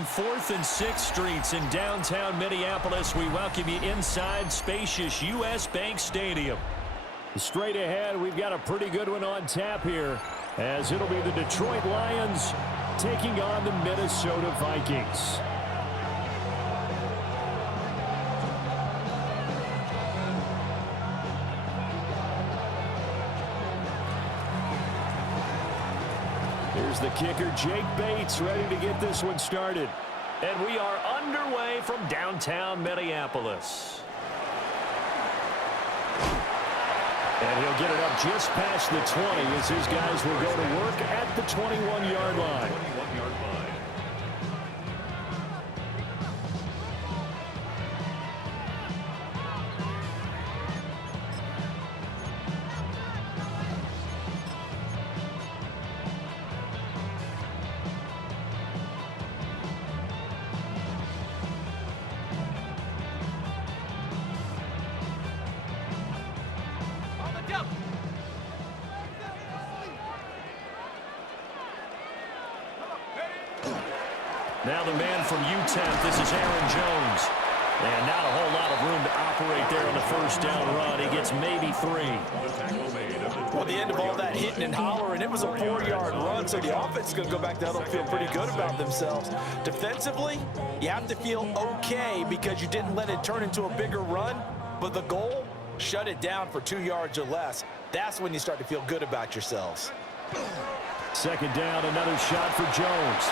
4th and 6th Streets in downtown Minneapolis. We welcome you inside spacious U.S. Bank Stadium. Straight ahead, we've got a pretty good one on tap here, as it'll be the Detroit Lions taking on the Minnesota Vikings. Here's the kicker, Jake Bates, ready to get this one started. And we are underway from downtown Minneapolis. And he'll get it up just past the 20 as his guys will go to work at the 21-yard line. Now the man from UTEP, this is Aaron Jones. And not a whole lot of room to operate there on the first down run. He gets maybe 3. Well, the end of all that hitting and hollering, it was a 4-yard run, so the offense is going to go back down and feel pretty good about themselves. Defensively, you have to feel okay because you didn't let it turn into a bigger run, but the goal, shut it down for 2 yards or less. That's when you start to feel good about yourselves. Second down, another shot for Jones.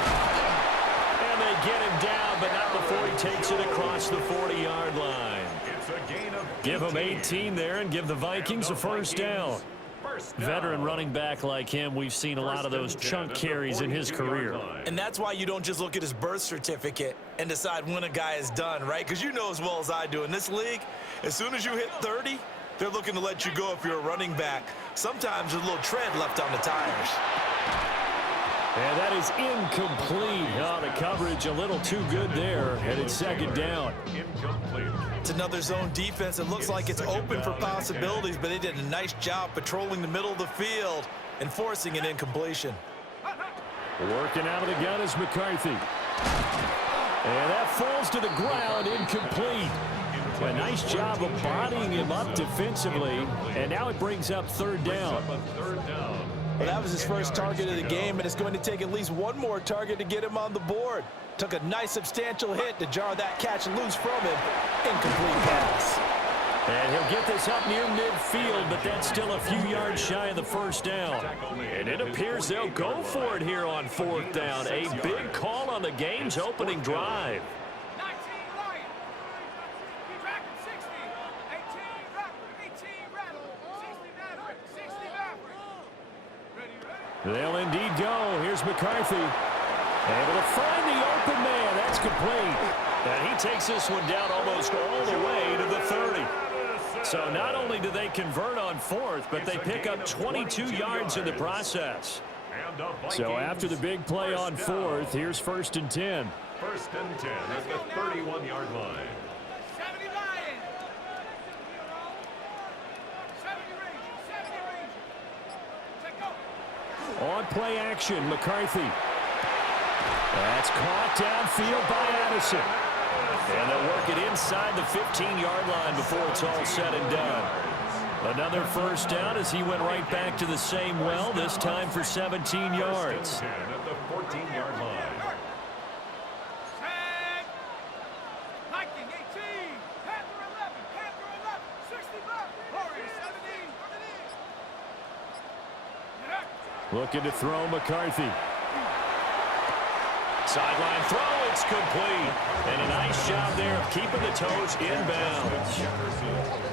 And they get him down, but not before he takes it across the 40-yard line. Give him 18 there and give the Vikings a first down. Veteran running back like him, we've seen a lot of those chunk carries in his career. And that's why you don't just look at his birth certificate and decide when a guy is done, right? Because you know as well as I do, in this league, as soon as you hit 30, they're looking to let you go if you're a running back. Sometimes there's a little tread left on the tires. And that is incomplete. Oh, the coverage a little too good there, and it's second down. It's another zone defense. It looks like it's open for possibilities, but they did a nice job patrolling the middle of the field and forcing an incompletion. Working out of the gun is McCarthy. And that falls to the ground, incomplete. A nice job of bodying him up defensively, and now it brings up third down. Well, that was his first target of the game, and it's going to take at least one more target to get him on the board. Took a nice substantial hit to jar that catch loose from him. Incomplete pass. And he'll get this up near midfield, but that's still a few yards shy of the first down. And it appears they'll go for it here on fourth down. A big call on the game's opening drive. They'll indeed go. Here's McCarthy. Able to find the open man. That's complete. And he takes this one down almost all the way to the 30. So not only do they convert on fourth, but they pick up 22 yards in the process. So after the big play on fourth, here's first and 10. First and 10 at the 31-yard line. On play action, McCarthy. That's caught downfield by Addison. And they'll work it inside the 15-yard line before it's all said and done. Another first down as he went right back to the same well, this time for 17 yards. At the 14-yard line. Looking to throw McCarthy. Sideline throw, it's complete. And a nice job there of keeping the toes inbounds.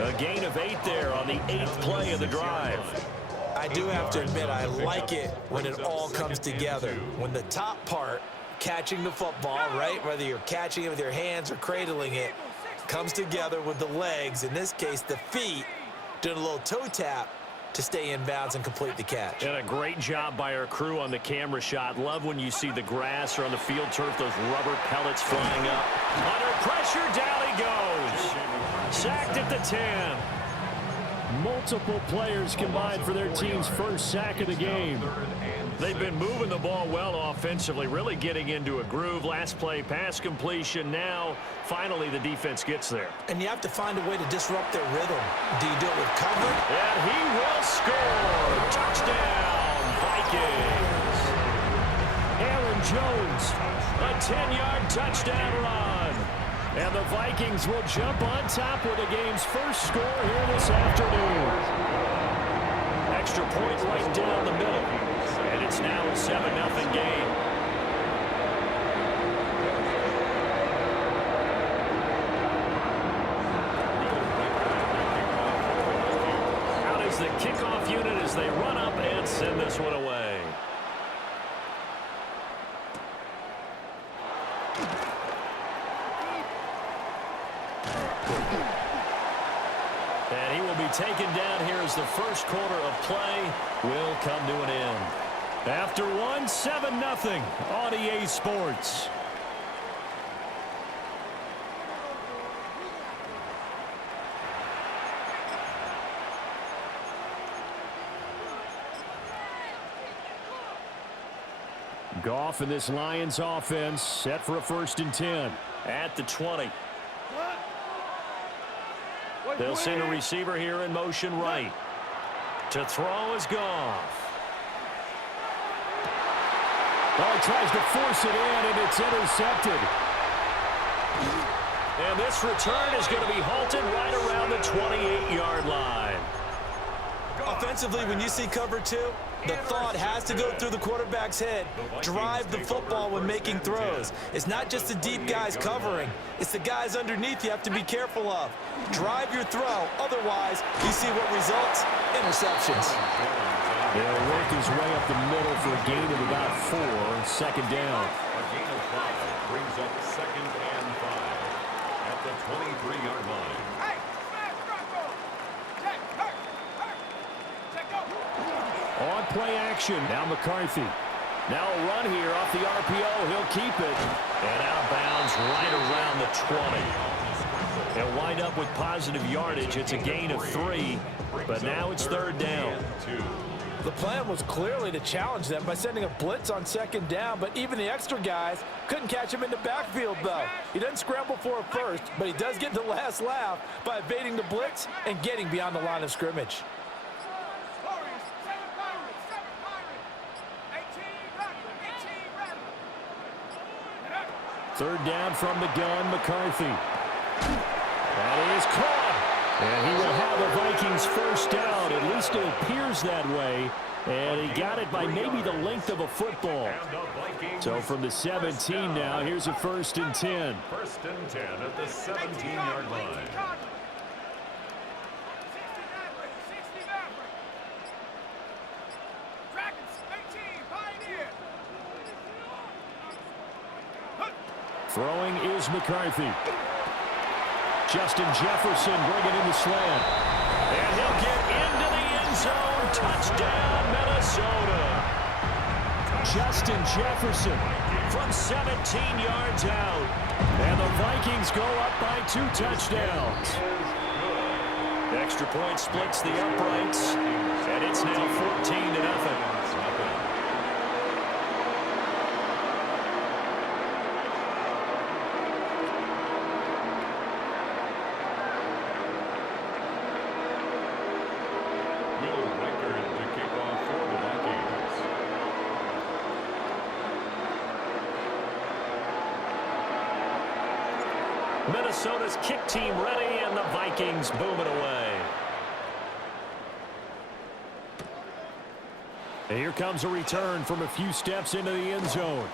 A gain of 8 there on the 8th play of the drive. I do have to admit, I like it when it all comes together. When the top part, catching the football, right, whether you're catching it with your hands or cradling it, comes together with the legs, in this case the feet, doing a little toe tap to stay in bounds and complete the catch. And a great job by our crew on the camera shot. Love when you see the grass or on the field turf, those rubber pellets flying up. Under pressure, down he goes. Sacked at the 10. Multiple players combined for their team's first sack of the game. They've been moving the ball well offensively, really getting into a groove. Last play, pass completion. Now, finally, the defense gets there. And you have to find a way to disrupt their rhythm. Do you do it with cover? And he will score. Touchdown, Vikings. Aaron Jones, a 10-yard touchdown run. And the Vikings will jump on top with the game's first score here this afternoon. Extra point right down the middle. And it's now a 7-0 game. Out is the kickoff unit as they run up and send this one away. And he will be taken down here as the first quarter of play will come to an end. After one, 7-0 on EA Sports. Goff and this Lions offense set for a 1st and 10 at the 20. They'll send a receiver here in motion right. To throw is Goff. Oh, he tries to force it in, and it's intercepted. And this return is going to be halted right around the 28-yard line. Offensively, when you see cover 2, the thought has to go through the quarterback's head. Drive the football when making throws. It's not just the deep guys covering. It's the guys underneath you have to be careful of. Drive your throw. Otherwise, you see what results? Interceptions. He'll work his way up the middle for a gain of about 4. 2nd down. A gain of 5 brings up 2nd and 5 at the 23-yard line. On play action. Now McCarthy. Now a run here off the RPO. He'll keep it. And out of bounds right around the 20. He'll wind up with positive yardage. It's a gain of 3. But now it's 3rd down. The plan was clearly to challenge them by sending a blitz on 2nd down, but even the extra guys couldn't catch him in the backfield, though. He doesn't scramble for a first, but he does get the last laugh by evading the blitz and getting beyond the line of scrimmage. 3rd down from the gun, McCarthy. That is caught. And he will have the Vikings first down. At least it appears that way. And he got it by maybe the length of a football. So from the 17 now, here's a 1st and 10. 1st and 10 at the 17-yard line. Throwing is McCarthy. Justin Jefferson bringing in the slant. And he'll get into the end zone. Touchdown, Minnesota. Justin Jefferson from 17 yards out. And the Vikings go up by 2 touchdowns. Extra point splits the uprights. And it's now 14-0. Minnesota's kick team ready, and the Vikings boom it away. And here comes a return from a few steps into the end zone.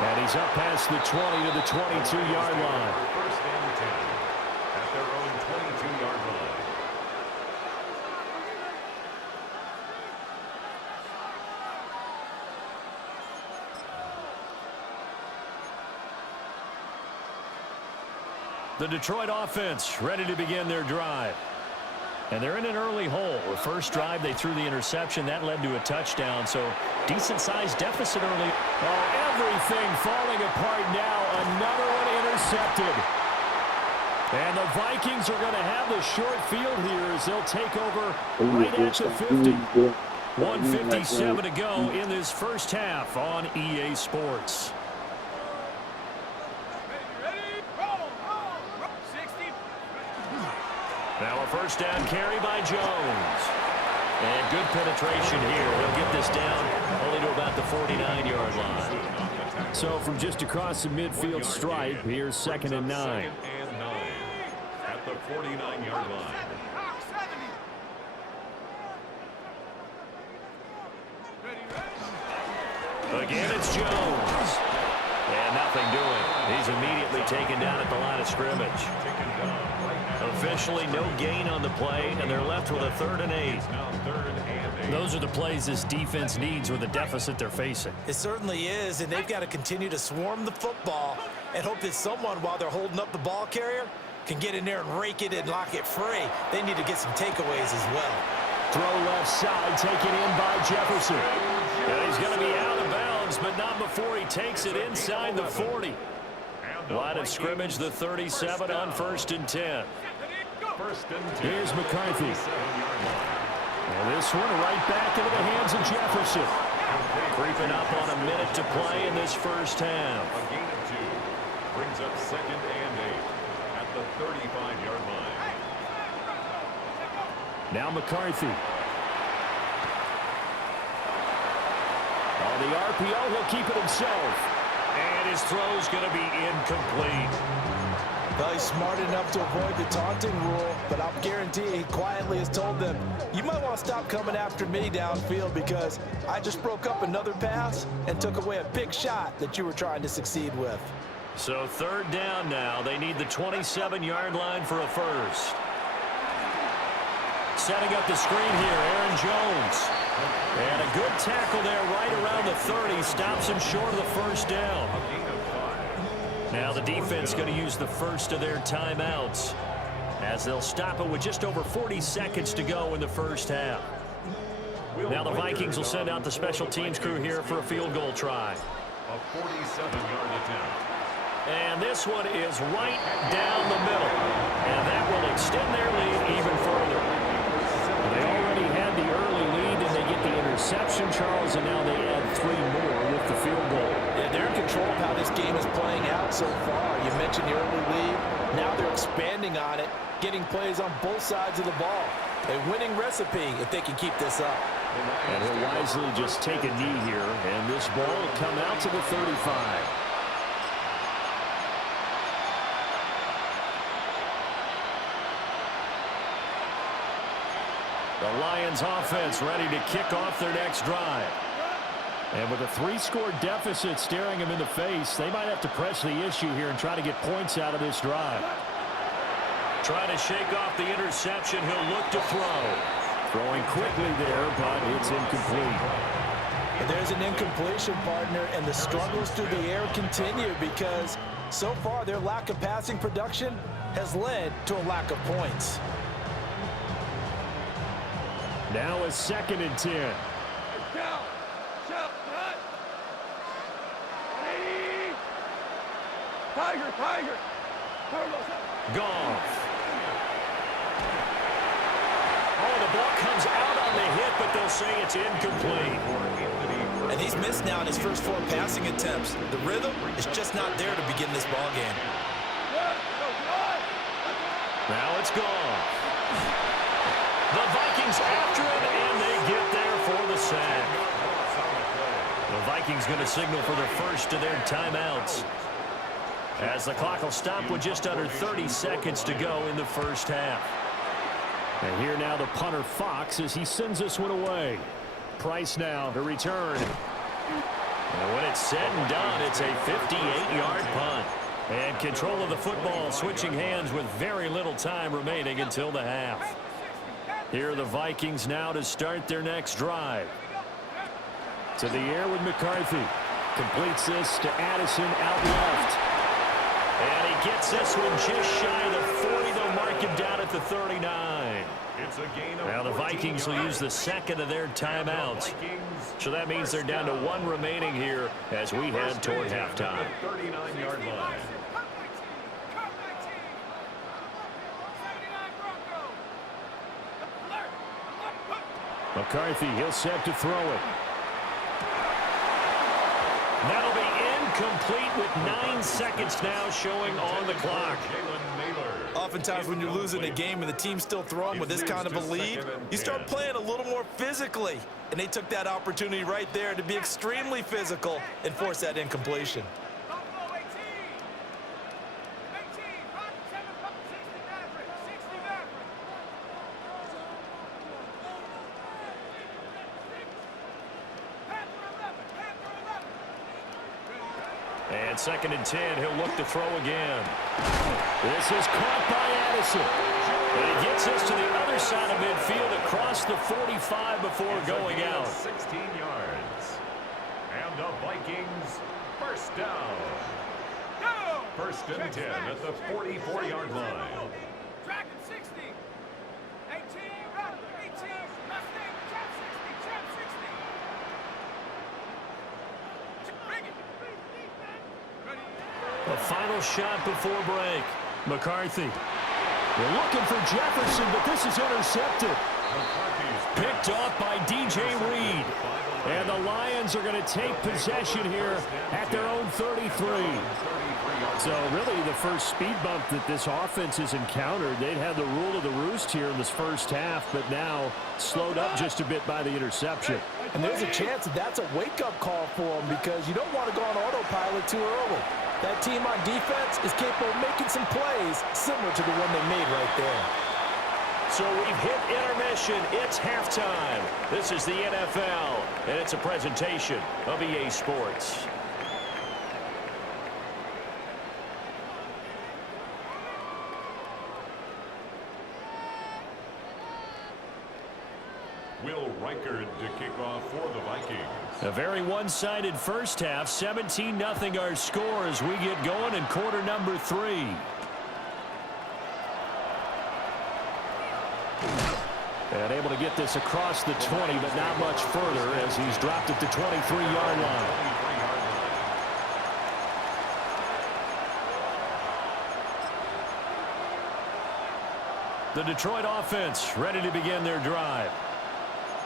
And he's up past the 20 to the 22-yard line. 1st and 10 at their own 22-yard line. The Detroit offense ready to begin their drive. And they're in an early hole. The first drive, they threw the interception. That led to a touchdown, so decent-sized deficit early. Oh, everything falling apart now. Another one intercepted. And the Vikings are going to have the short field here as they'll take over right at the 50. 1:57 to go in this first half on EA Sports. Now a first down carry by Jones. And good penetration here. He'll get this down only to about the 49-yard line. So from just across the midfield stripe, here's 2nd and 9. At the 49-yard line. Again, it's Jones. And nothing doing. He's immediately taken down at the line of scrimmage. Officially no gain on the play, and they're left with a 3rd and 8. Those are the plays this defense needs with the deficit they're facing. It certainly is, and they've got to continue to swarm the football and hope that someone, while they're holding up the ball carrier, can get in there and rake it and lock it free. They need to get some takeaways as well. Throw left side, taken in by Jefferson. And he's going to be out of bounds, but not before he takes it inside the 40. Line of scrimmage, the 37 on 1st and 10. Here's McCarthy. And this one right back into the hands of Jefferson. Creeping up on a minute to play in this first half. A gain of 2 brings up 2nd and 8 at the 35-yard line. Now McCarthy. On the RPO, he'll keep it himself. And his throw's going to be incomplete. Well, he's smart enough to avoid the taunting rule, but I'll guarantee he quietly has told them, you might want to stop coming after me downfield because I just broke up another pass and took away a big shot that you were trying to succeed with. So 3rd down now. They need the 27-yard line for a first. Setting up the screen here, Aaron Jones. And a good tackle there right around the 30. Stops him short of the first down. Now the defense going to use the first of their timeouts as they'll stop it with just over 40 seconds to go in the first half. Now the Vikings will send out the special teams crew here for a field goal try. A 47-yard attempt. And this one is right down the middle. And that will extend their lead even further. They already had the early lead, and they get the interception, Charles, and now they add 3 more with the field goal. Yeah, they're in control of how this game is playing out so far. You mentioned the early lead. Now they're expanding on it, getting plays on both sides of the ball. A winning recipe if they can keep this up. And he'll wisely just take a knee here, and this ball will come out to the 35. The Lions offense ready to kick off their next drive. And with a 3-score deficit staring them in the face, they might have to press the issue here and try to get points out of this drive. Trying to shake off the interception, he'll look to throw. Throwing quickly there, but it's incomplete. And there's an incompletion, partner, and the struggles through the air continue because so far their lack of passing production has led to a lack of points. Now a 2nd and 10. Tiger. Goff. Oh, the ball comes out on the hit, but they'll say it's incomplete. And he's missed now in his first 4 passing attempts. The rhythm is just not there to begin this ball game. Now it's gone. The Vikings after it, and they get there for the sack. The Vikings going to signal for the first of their timeouts, as the clock will stop with just under 30 seconds to go in the first half. And here now the punter Fox as he sends this one away. Price now to return. And when it's said and done, it's a 58-yard punt. And control of the football switching hands with very little time remaining until the half. Here are the Vikings now to start their next drive. To the air with McCarthy. Completes this to Addison out left. And he gets this one just shy of the 40. They'll mark him down at the 39. It's a gain of Now the Vikings will use the second of their timeouts. So that means they're down to 1 remaining here as we head toward halftime. 39-yard line. McCarthy, he'll set to throw it. That'll be incomplete with 9 seconds now showing on the clock. Oftentimes when you're losing a game and the team's still throwing with this kind of a lead, you start playing a little more physically. And they took that opportunity right there to be extremely physical and force that incompletion. And 2nd and 10, he'll look to throw again. This is caught by Addison. And he gets us to the other side of midfield across the 45 before going out. 16 yards. And the Vikings first down. First and 10 at the 44-yard line. Track at 60. 18, run, 18, Mustang, jump 60, jump 60. Bring it. The final shot before break. McCarthy. They're looking for Jefferson, but this is intercepted. Picked off by DJ Reed. And the Lions are going to take possession here at their own 33. So really the first speed bump that this offense has encountered. They'd had the rule of the roost here in this first half, but now slowed up just a bit by the interception. And there's a chance that that's a wake-up call for them because you don't want to go on autopilot too early. That team on defense is capable of making some plays similar to the one they made right there. So we've hit intermission. It's halftime. This is the NFL, and it's a presentation of EA Sports. Will Reichard to kick off for the Vikings. A very one-sided first half. 17-0 our score as we get going in quarter number 3. And able to get this across the 20, but not much further as he's dropped at the 23-yard line. The Detroit offense ready to begin their drive.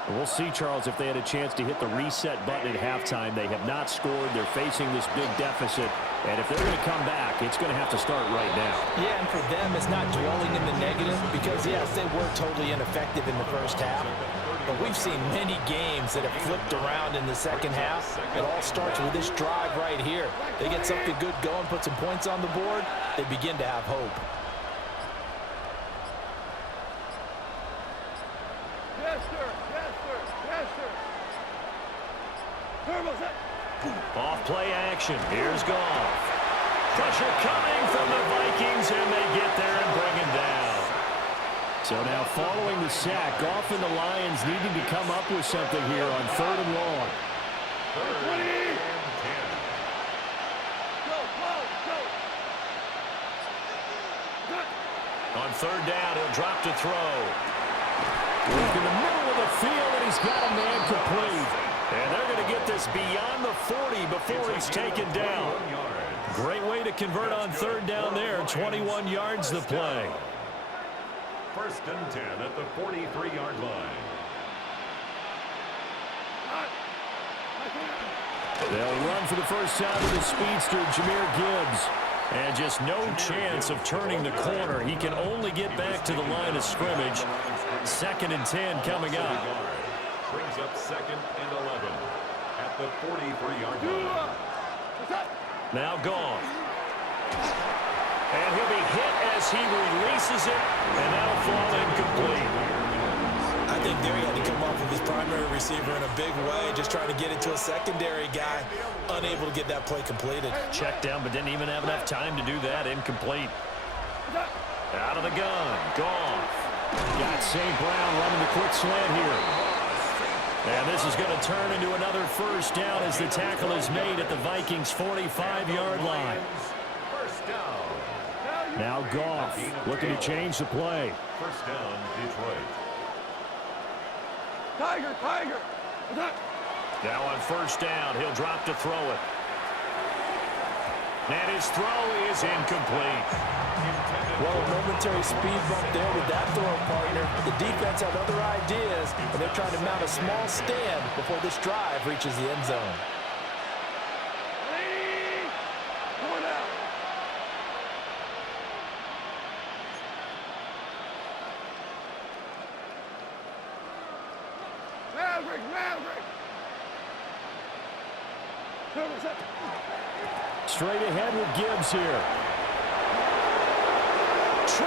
We'll see, Charles, if they had a chance to hit the reset button at halftime. They have not scored. They're facing this big deficit. And if they're going to come back, it's going to have to start right now. Yeah, and for them, it's not dwelling in the negative because, yes, they were totally ineffective in the first half. But we've seen many games that have flipped around in the second half. It all starts with this drive right here. They get something good going, put some points on the board, they begin to have hope. Off play action. Here's Goff. Pressure coming from the Vikings, and they get there and bring him down. So now following the sack, Goff and the Lions needing to come up with something here on 3rd and long. On 3rd down, he'll drop to throw. Look in the middle of the field, and he's got a man complete. And they're going to get this beyond the 40 before he's taken down. Great way to convert on 3rd down there. 21 yards the play. First and 10 at the 43-yard line. They'll run for the first time with the speedster, Jahmyr Gibbs. And just no chance of turning the corner. He can only get back to the line of scrimmage. 2nd and 10 coming up. Brings up 2nd and 11 at the 43-yard line. Now Goff. And he'll be hit as he releases it, and that'll fall incomplete. I think there he had to come up with his primary receiver in a big way, just trying to get it to a secondary guy, unable to get that play completed. Checked down, but didn't even have enough time to do that. Incomplete. Out of the gun. Goff. Got St. Brown running the quick slant here. And this is going to turn into another first down as the tackle is made at the Vikings' 45-yard line. First down. Now Goff looking to change the play. First down, Detroit. Tiger. Now on 1st down, he'll drop to throw it. And his throw is incomplete. Well, a momentary speed bump there with that throw, partner. The defense had other ideas, and they're trying to mount a small stand before this drive reaches the end zone. Straight ahead with Gibbs here. 20,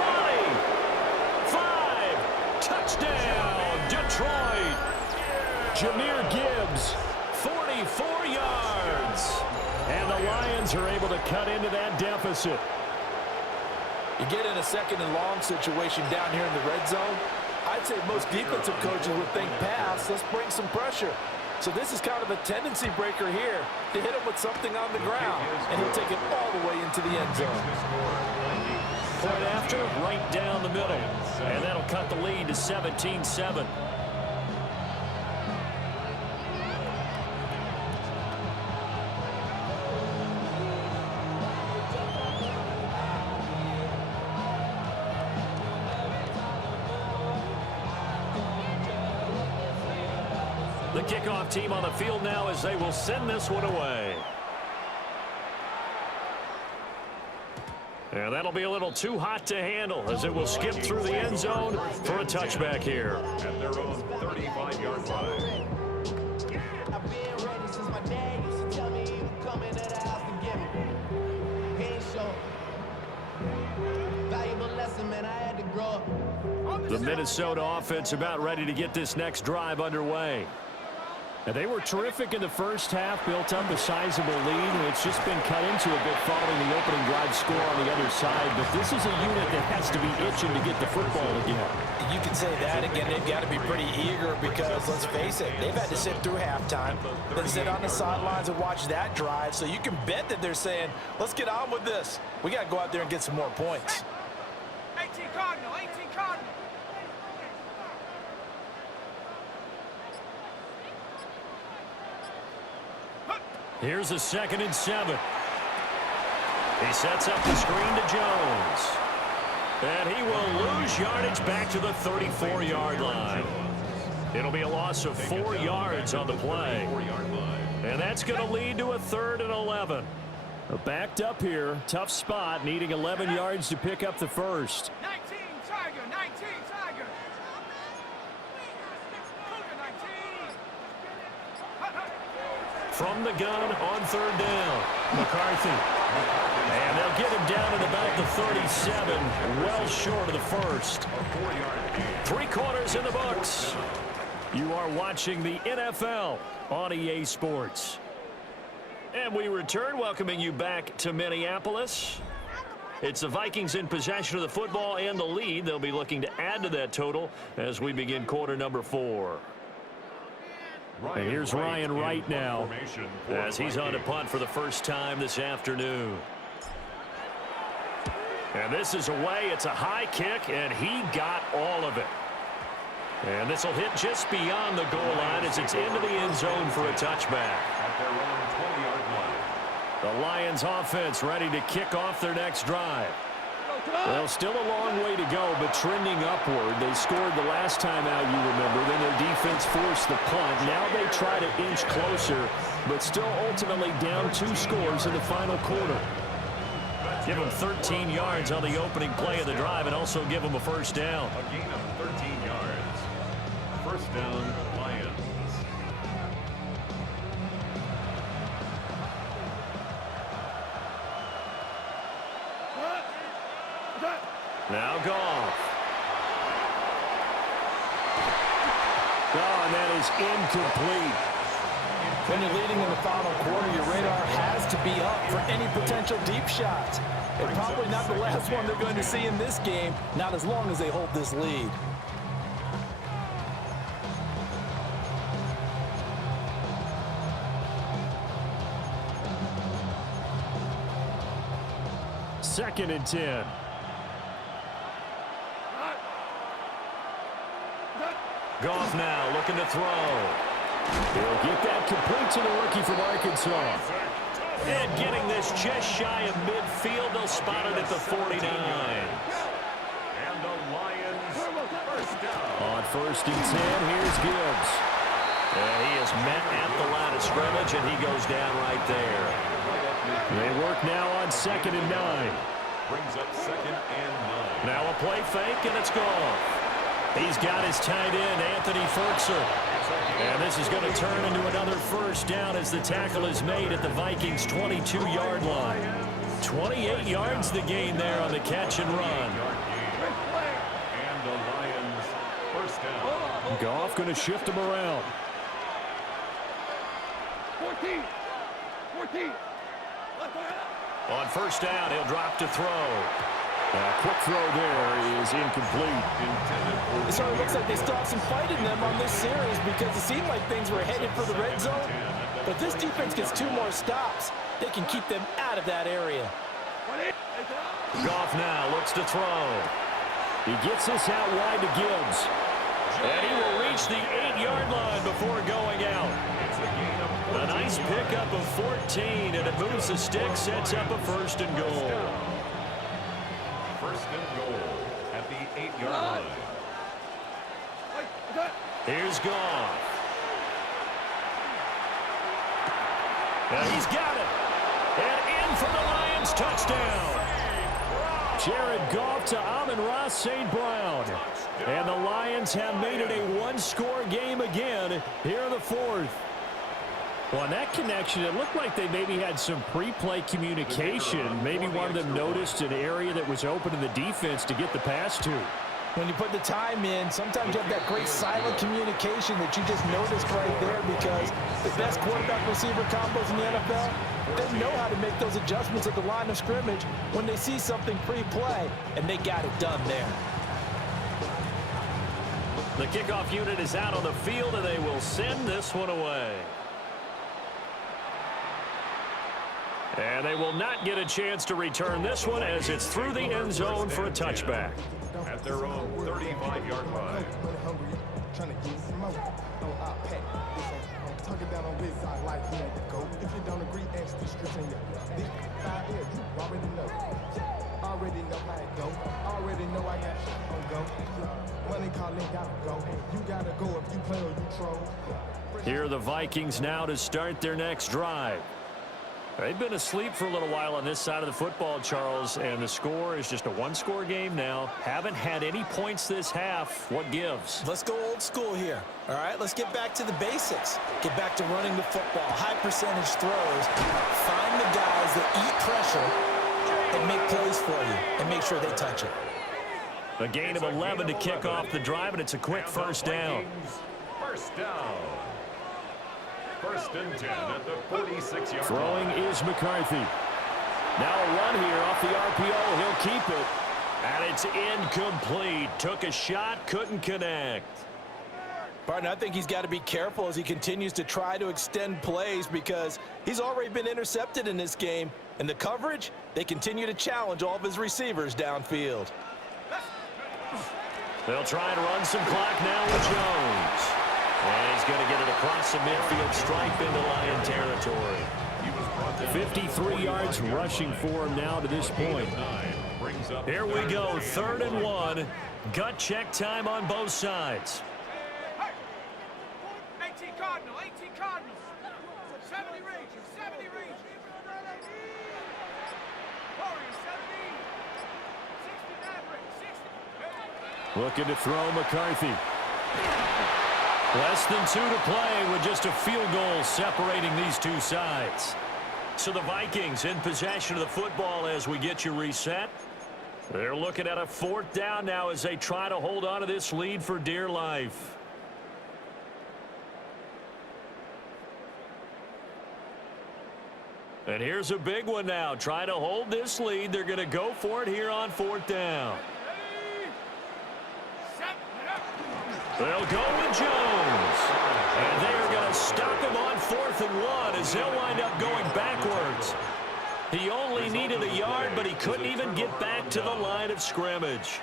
5, touchdown, Detroit. Jahmyr Gibbs, 44 yards. And the Lions are able to cut into that deficit. You get in a second and long situation down here in the red zone, I'd say most defensive coaches would think pass, let's bring some pressure. So this is kind of a tendency breaker here to hit him with something on the ground, and he'll take it all the way into the end zone. Point after, right down the middle. And that'll cut the lead to 17-7. The kickoff team on the field now as they will send this one away. And that'll be a little too hot to handle as it will skip through the end zone for a touchback here. At their own 35-yard line. I've been ready since my dad used to tell me he would come into the house to get me. He ain't show. Valuable lesson, man, I had to grow up. The Minnesota offense about ready to get this next drive underway. And they were terrific in the first half, built up a sizable lead, and it's just been cut into a bit following the opening drive score on the other side. But this is a unit that has to be itching to get the football again. You can say that again. They've got to be pretty eager because, let's face it, they've had to sit through halftime, then sit on the sidelines and watch that drive. So you can bet that they're saying, let's get on with this. We got to go out there and get some more points. 18 Cardinal, 18 Cardinal. Here's a 2nd and 7. He sets up the screen to Jones. And he will lose yardage back to the 34-yard line. It'll be a loss of 4 yards on the play. And that's going to lead to a 3rd and 11. Backed up here, tough spot, needing 11 yards to pick up the first. 19 Tiger, 19 Tiger. Cougar 19. From the gun on 3rd down, McCarthy. And they'll get him down at about the 37, well short of the first. 3 quarters in the books. You are watching the NFL on EA Sports. And we return, welcoming you back to Minneapolis. It's the Vikings in possession of the football and the lead. They'll be looking to add to that total as we begin quarter number 4. And here's Ryan Wright now as he's on to punt for the first time this afternoon. And this is away. It's a high kick, and he got all of it. And this will hit just beyond the goal line as it's into the end zone for a touchback. At their own 20-yard line. The Lions offense ready to kick off their next drive. Well, still a long way to go, but trending upward. They scored the last time out, you remember. Then their defense forced the punt. Now they try to inch closer, but still ultimately down 2 scores in the final quarter. Give them 13 yards on the opening play of the drive and also give them a first down. A gain of 13 yards. First down, Lions. Now Goff. Oh, and that is incomplete. When you're leading in the final quarter, your radar has to be up for any potential deep shots. And probably not the last one they're going to see in this game, not as long as they hold this lead. Second and 10. Goff now looking to throw. He'll get that complete to the rookie from Arkansas. And getting this just shy of midfield, they'll spot it at the 49. And the Lions first down. On 1st and 10, here's Gibbs. And he is met at the line of scrimmage, and he goes down right there. They work now on 2nd and 9. Brings up 2nd and 9. Now a play fake, and it's gone. He's got his tight end, Anthony Ferkser. And this is going to turn into another first down as the tackle is made at the Vikings' 22-yard line. 28 yards the gain there on the catch and run. And the Lions first down. Goff going to shift him around. 14. On 1st down, he'll drop to throw. Quick throw there is incomplete. It sort of looks like they still have some fight in them on this series because it seemed like things were headed for the red zone. But this defense gets 2 more stops. They can keep them out of that area. Goff now looks to throw. He gets this out wide to Gibbs. And he will reach the 8-yard line before going out. A nice pickup of 14, and it moves the stick, sets up a 1st and goal. 1st and goal at the 8-yard line. Here's Goff. And he's got it. And in for the Lions touchdown. Jared Goff to Amon-Ra St. Brown. And the Lions have made it a 1-score game again here in the 4th. Well, on that connection, it looked like they maybe had some pre-play communication. Maybe one of them noticed an area that was open in the defense to get the pass to. When you put the time in, sometimes you have that great silent communication that you just noticed right there because the best quarterback-receiver combos in the NFL, they know how to make those adjustments at the line of scrimmage when they see something pre-play, and they got it done there. The kickoff unit is out on the field, and they will send this one away. And they will not get a chance to return this one as it's through the end zone for a touchback. At their own 35-yard line. Here are the Vikings now to start their next drive. They've been asleep for a little while on this side of the football, Charles, and the score is just a 1-score game now. Haven't had any points this half. What gives? Let's go old school here. All right, let's get back to the basics. Get back to running the football, high percentage throws. Find the guys that eat pressure and make plays for you and make sure they touch it. A gain of 11 to kick off the drive, and it's a quick first down. First down. 1st and 10 at the 46-yard line. Throwing is McCarthy. Now a run here off the RPO. He'll keep it. And it's incomplete. Took a shot, couldn't connect. Partner, I think he's got to be careful as he continues to try to extend plays because he's already been intercepted in this game. And the coverage, they continue to challenge all of his receivers downfield. They'll try and run some clock now with Jones. And he's going to get it across the midfield stripe into Lion territory. 53 yards rushing for him now to this point. Here we go, 3rd and 1. Gut check time on both sides. 18 Cardinal, 18 Cardinals. 70 Rangers, 70 Rangers. Warriors, 70. 60 Mavericks, 60. Looking to throw McCarthy. Less than 2 to play with just a field goal separating these two sides. So the Vikings in possession of the football as we get you reset. They're looking at a 4th down now as they try to hold on to this lead for dear life. And here's a big one now. Trying to hold this lead. They're going to go for it here on 4th down. They'll go with Jones. And they're going to stop him on 4th and 1 as they'll wind up going backwards. He only needed a yard, but he couldn't even get back to the line of scrimmage.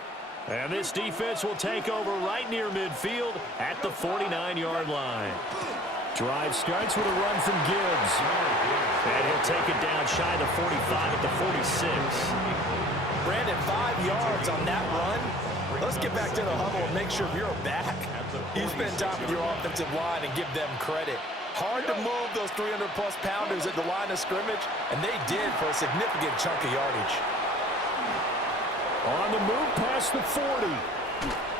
And this defense will take over right near midfield at the 49-yard line. Drive starts with a run from Gibbs. And he'll take it down shy of the 45 at the 46. Brandon, 5 yards on that run. Let's get back to the huddle and make sure you're back. You spend time with your offensive line and give them credit. Hard to move those 300-plus pounders at the line of scrimmage, and they did for a significant chunk of yardage. On the move past the 40.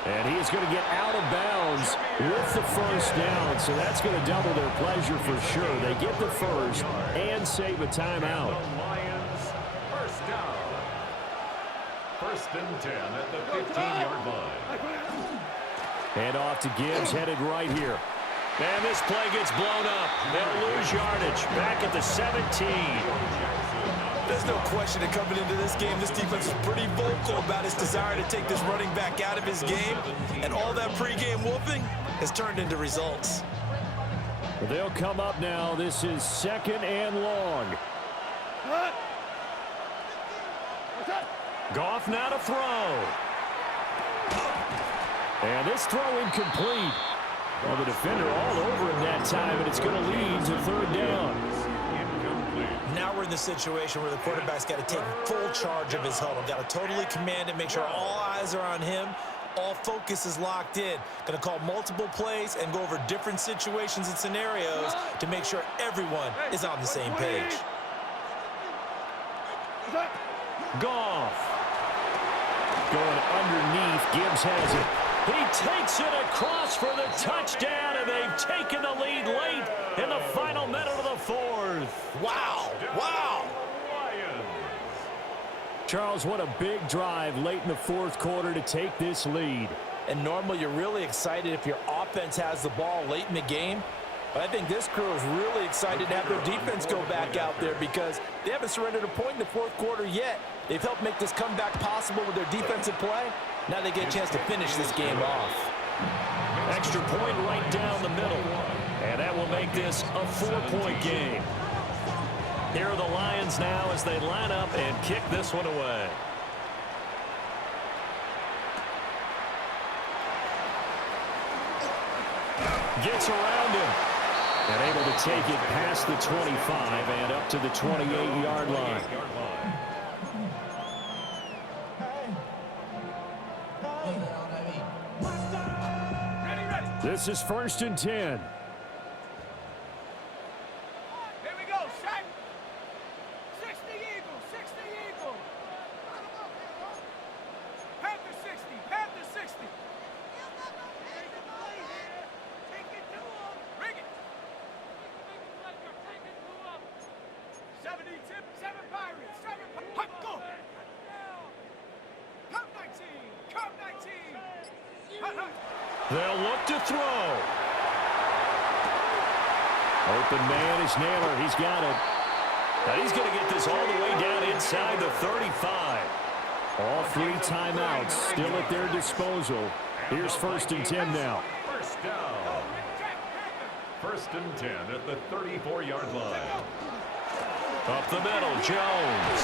And he is going to get out of bounds with the first down, so that's going to double their pleasure for sure. They get the first and save a timeout. First down. First and 10 at the 15-yard line. Hand off to Gibbs, headed right here. And this play gets blown up. They'll lose yardage. Back at the 17. There's no question that coming into this game, this defense is pretty vocal about its desire to take this running back out of his game. And all that pregame whooping has turned into results. They'll come up now. This is 2nd and long. Goff now to throw. And this throw incomplete. Well, the defender all over him that time, and it's going to lead to 3rd down. Now we're in the situation where the quarterback's got to take full charge of his huddle. Got to totally command it, make sure all eyes are on him. All focus is locked in. Going to call multiple plays and go over different situations and scenarios to make sure everyone is on the same page. Goff. Going underneath. Gibbs has it. He takes it across for the touchdown, and they've taken the lead late in the final minute of the 4th. Wow. Wow. Charles, what a big drive late in the 4th quarter to take this lead. And normally you're really excited if your offense has the ball late in the game. But I think this crew is really excited to have their defense go back out there because they haven't surrendered a point in the 4th quarter yet. They've helped make this comeback possible with their defensive play. Now they get a chance to finish this game off. Extra point right down the middle. And that will make this a 4-point game. Here are the Lions now as they line up and kick this one away. Gets around him. And able to take it past the 25 and up to the 28-yard line. This is 1st and 10. Here we go, Shaq. 60 Eagles, 60 Eagles. Panther 60, Panther 60. Bring it. 70 tip, 7 Pirates, 7 Hot go. Cup 19, Cup 19. Hot, hot. They'll look to throw. Open man is Naylor. He's got it. And he's going to get this all the way down inside the 35. All 3 timeouts still at their disposal. Here's 1st and 10 now. First down. 1st and 10 at the 34-yard line. Up the middle, Jones.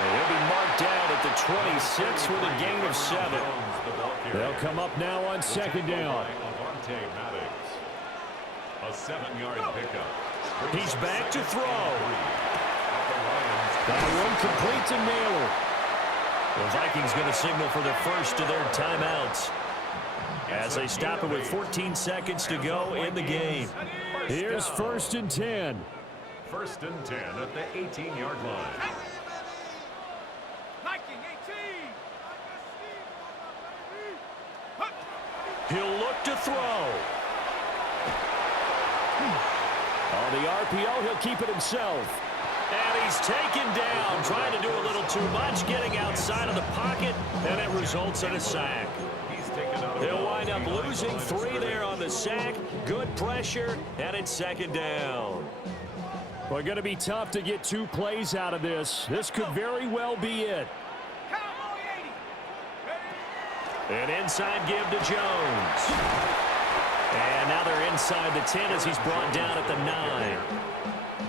And he'll be marked down at the 26 with a gain of 7. They'll come up now on 2nd down. A 7-yard pickup. He's back to throw. That one complete to Naylor. The Vikings going to signal for the first of their timeouts as they stop it with 14 seconds to go in the game. Here's 1st and 10. 1st and 10 at the 18-yard line. Viking 18. He'll look to throw. On the RPO, he'll keep it himself. And he's taken down, trying to do a little too much, getting outside of the pocket, and it results in a sack. He'll wind up losing 3 there on the sack. Good pressure, and it's 2nd down. Well, going to be tough to get 2 plays out of this. This could very well be it. Cowboy 80. An inside give to Jones. And now they're inside the 10 as he's brought down at the 9.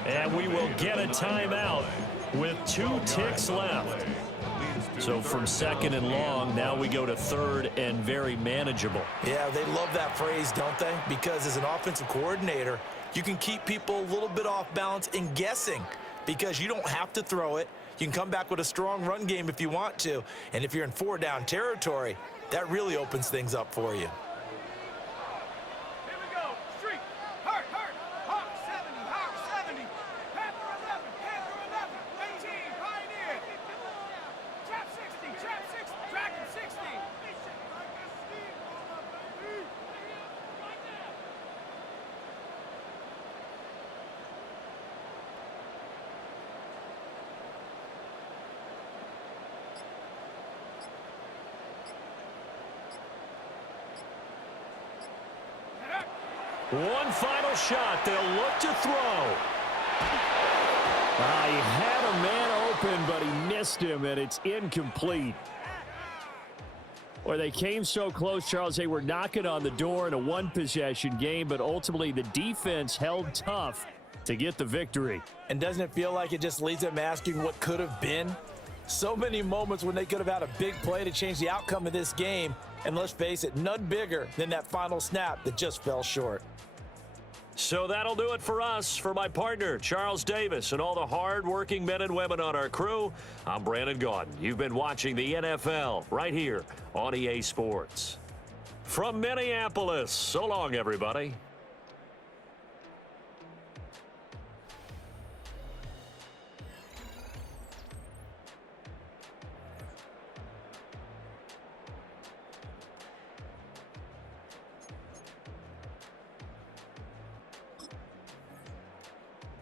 And we will get a timeout with 2 ticks left. So from 2nd and long, now we go to 3rd and very manageable. Yeah, they love that phrase, don't they? Because as an offensive coordinator, you can keep people a little bit off balance and guessing because you don't have to throw it. You can come back with a strong run game if you want to. And if you're in 4-down territory, that really opens things up for you. Here we go. Street. Hurt. Hawk 70. Hawk 70. Panther 11. Panther 11. 18. Pioneer. Trap 60. Trap 60. Dragon 60. One final shot. They'll look to throw. He had a man open, but he missed him, and it's incomplete. Or they came so close, Charles. They were knocking on the door in a one-possession game, but ultimately the defense held tough to get the victory. And doesn't it feel like it just leaves them asking what could have been? So many moments when they could have had a big play to change the outcome of this game. And let's face it, none bigger than that final snap that just fell short. So that'll do it for us. For my partner, Charles Davis, and all the hard-working men and women on our crew, I'm Brandon Gaudin. You've been watching the NFL right here on EA Sports. From Minneapolis, so long, everybody.